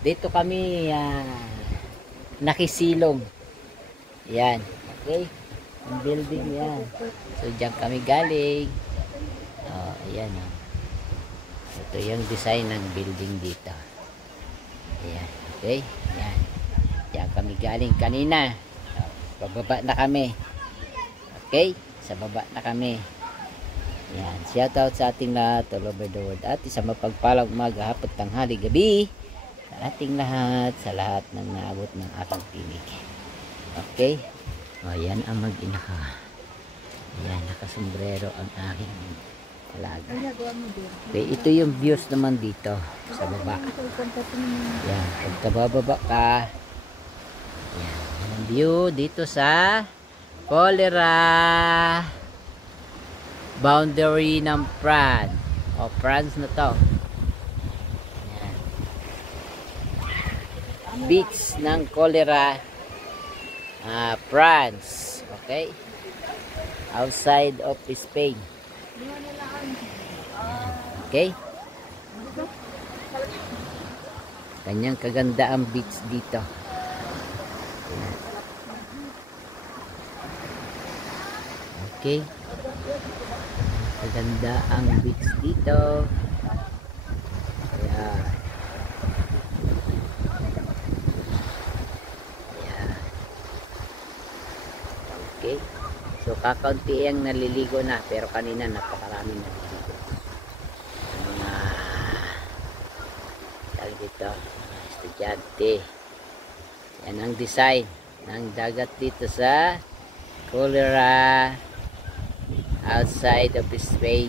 Dito kami nakisilong. Yan. Okay. Ang building yan. So diyan kami galing. Oh, ayan oh. Ito yung design ng building dito. Ayan. Okay. Ayan. Diyan kami galing kanina. Bababa na kami. Okay. Sa baba na kami. Ayan. Shout out sa ating lahat all over the world. At isang mapagpalang umaga, hapon, tanghali, gabi sa ating lahat, sa lahat ng naabot ng aking tinig. Okay. O, yan ang mag-ina ka. Ayan, nakasombrero ang aking alaga. Okay, ito yung views naman dito sa baba. Ayan, pagkabababa ka, ayan, ang view dito sa Colera boundary ng France. O, France na to. Ayan. Beach ng Colera, France. Okay, outside of Spain. Okay, kanyang kaganda ang beach dito. Okay, kaganda ang beach dito. Ayan. Okay. So kakaunti ang naliligo na, pero kanina napakarami naliligo. Mga tawag dito, mga estudyante. Yan ang design ng dagat dito sa Colera, outside of Spain,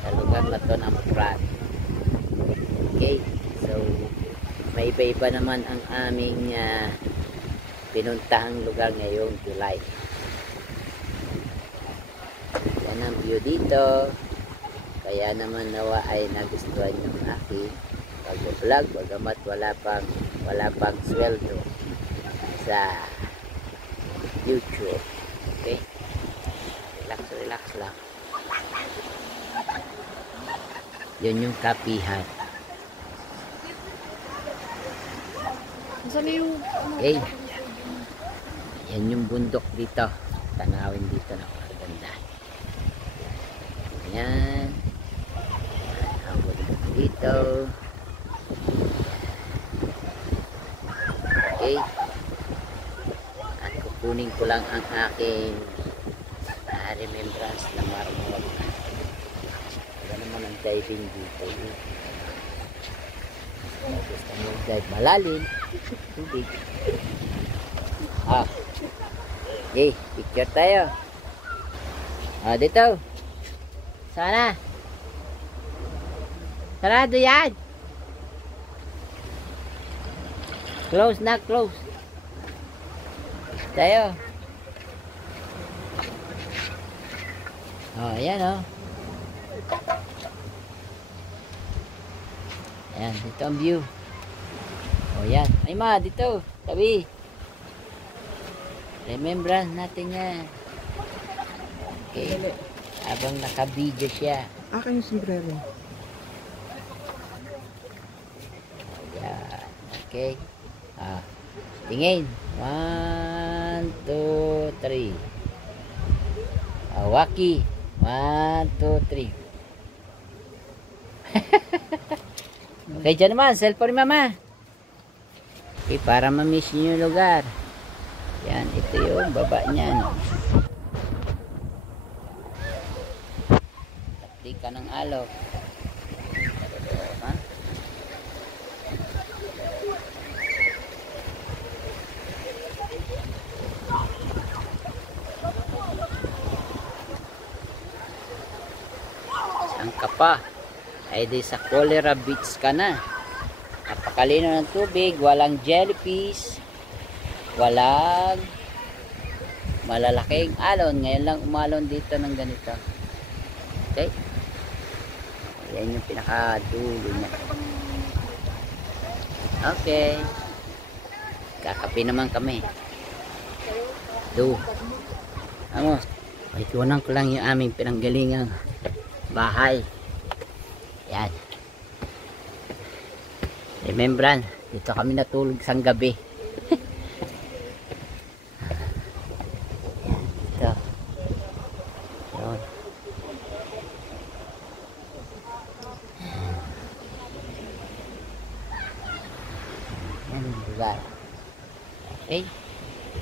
sa lugar na to ng France. Okay. So may iba-iba naman ang aming pinuntahang lugar ngayong July. Yan ang view dito. Kaya naman nawa ay nagustuhan yung aking pag-vlog, bagamat wala pang sweldo sa YouTube. Okay, relax lang. Yun yung kapihan. Okay, yan yung bundok dito, tanawin dito na maganda. Ayan, ang bundok dito. Okay, at kukunin ko lang ang aking remembrance na marmol. Wala naman ang diving dito. Gusto mo dive malalim, tubig. Okay, picture tayo. Dito. Sana. Sarado yan. Close na, close. Tayo. Ayan Ayan, dito ang view. Yan. Ay ma, dito. Tabi. Remembrance natin yan. Okay. Habang naka-video siya. Akin yung sombrero. Ayan. Okay. Tingin. 1, 2, 3. Waki. 1, 2, 3. Okay, dyan naman. Cellphone ni mama. Okay, para ma-miss nyo yung lugar. Yan, ito yung baba niya. Tapdi ka ng alok. Ha? Saan ka pa? Ay di sa Colera Beach ka na. Napakalino ng tubig, walang jellyfish, walang malalaking alon. Ngayon lang umalon dito ng ganito. Okay, yan yung pinakadulo niya. Okay, kakape naman kami. Amos, ikunan ko lang yung aming pinanggalingang bahay. Yan, remembrance Dito kami natulog sang gabi. Ito. Yun. Yan ang lugar. Okay.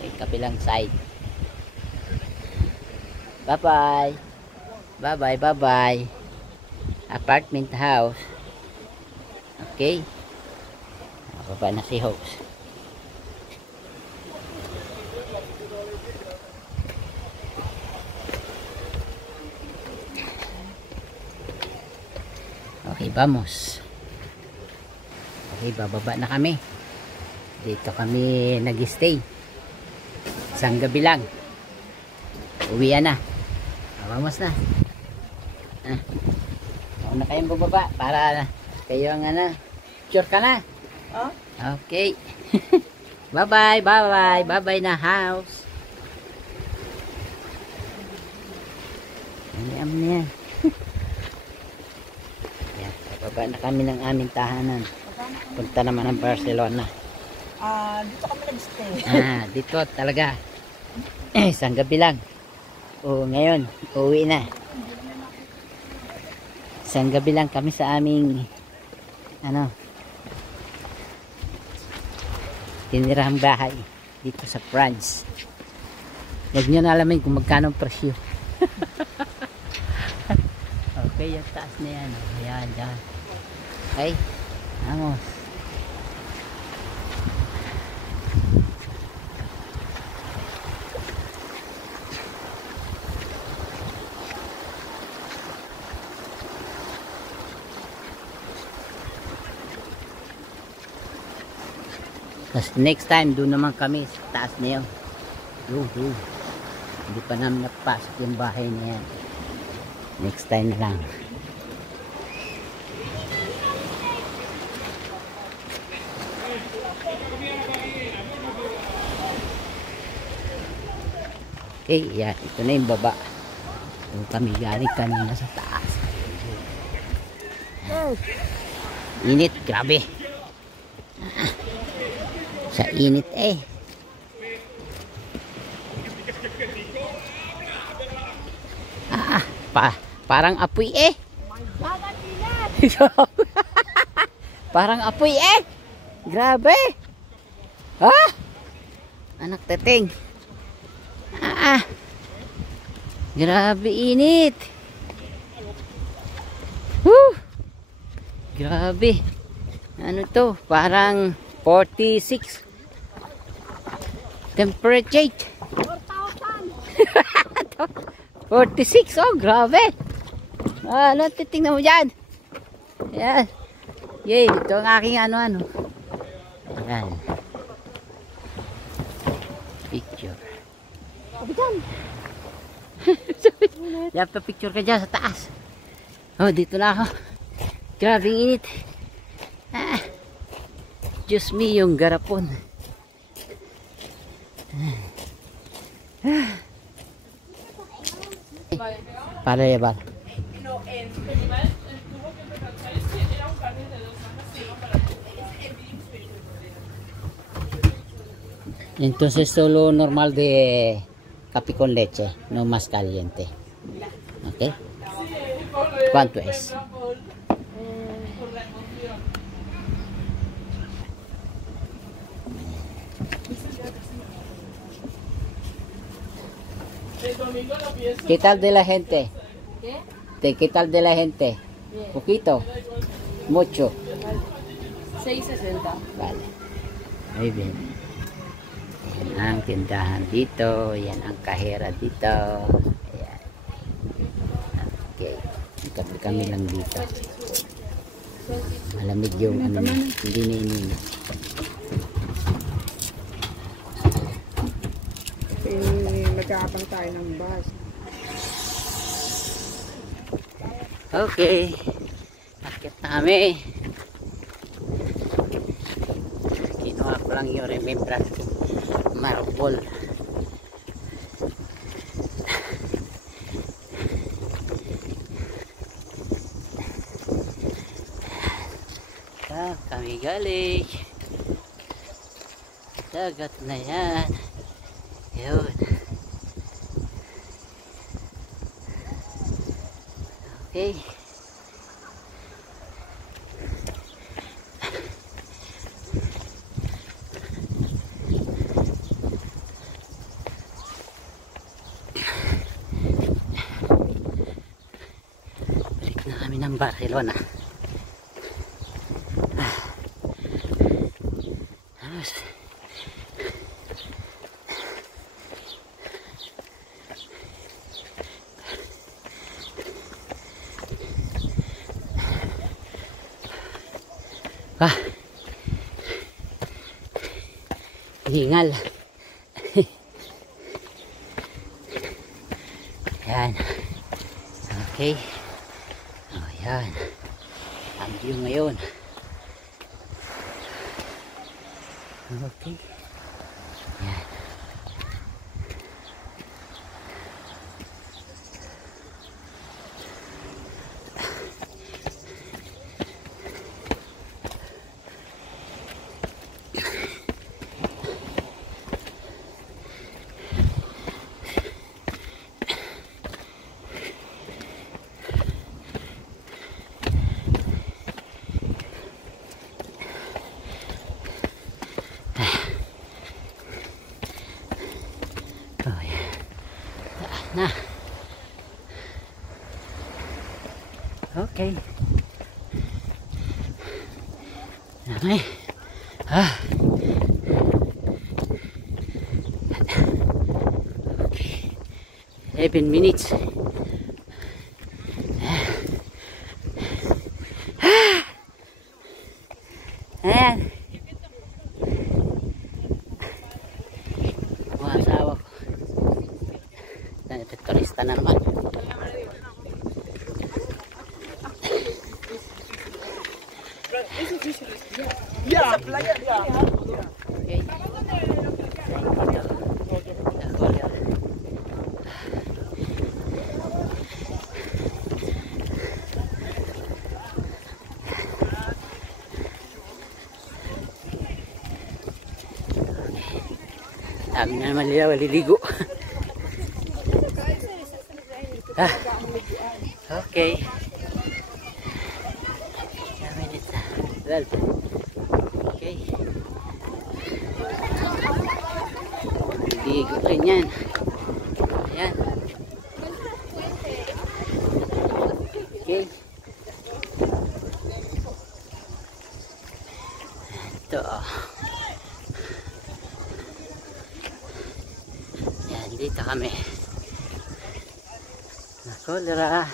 Yung kabilang side. Bye-bye. Bye-bye, bye-bye. Apartment house. Okay. Baba na si Hopes. Okay, vamos. Okay, bababa na kami. Dito kami nag-stay. Isang gabi lang. Uwian na. Vamos na. Una kayong bumaba para kayo ang sure ka na. Oh? Okay. Bye-bye, bye-bye. Bye-bye na house. Ano na yan? Yan, bababa na kami ng aming tahanan. Punta naman ang Barcelona. Dito kami nag-stay. Dito talaga. Isang gabi lang. Ngayon, uwi na. Isang gabi lang kami sa aming tinirahang bahay dito sa France. Huwag nyo na alamin kung magkano ang presyo. Okay, yung taas na yan. Ayan, dyan. Okay, vamos. Tapos next time doon naman kami sa taas na yun. Hindi pa namin napasok yung bahay na yan. Next time na lang. Okay, yan. Ito na yung baba. Doon kami galing kanina sa taas. Init, grabe. Sa init parang apoy parang apoy grabe. Anak teteng. Grabe init. Grabe. Ano to? Parang 46 temperature. 46. Oh, grabe. Ano titingnan mo dyan? Ayan. Yay, ito ang aking ano. Ayan. Picture. Yan pa picture ka dyan sa taas. Oh, dito na ako. Grabe init. Diyos me, yung garapon. Para llevar. Entonces solo normal de café con leche, no más caliente. ¿Ok? ¿Cuánto es? ¿Qué tal de la gente? ¿Qué tal de la gente? Bien. ¿Poquito? ¿Mucho? 6.60. Vale. Muy bien. Yan ang tindahan dito. Yan ang kahera dito. Ayan. Okay. Kami lang dito. Malamig yung hindi na ininit. Magkakabang tayo ng bus. Okay. Akit na kami. Kinuha ko lang yung remembrance marble. Kami galing. dagat na yan. Yun. Okay. Balik na kami ng Barcelona. Hingal. Yan. Okay. Oh, yan. Ang view ngayon. Okay. Yan. Na. Okay. Okay. Okay. 11 minutes. Ayan. Mga asawa ko. Ito turista na naman. Yeah, playa, yeah. Okay. Dami na naman nila maliligo. Okay. Well, okay. Ligo rin yan. Ayan. Okay. Ito. Ayan, dito kami. Nakolera.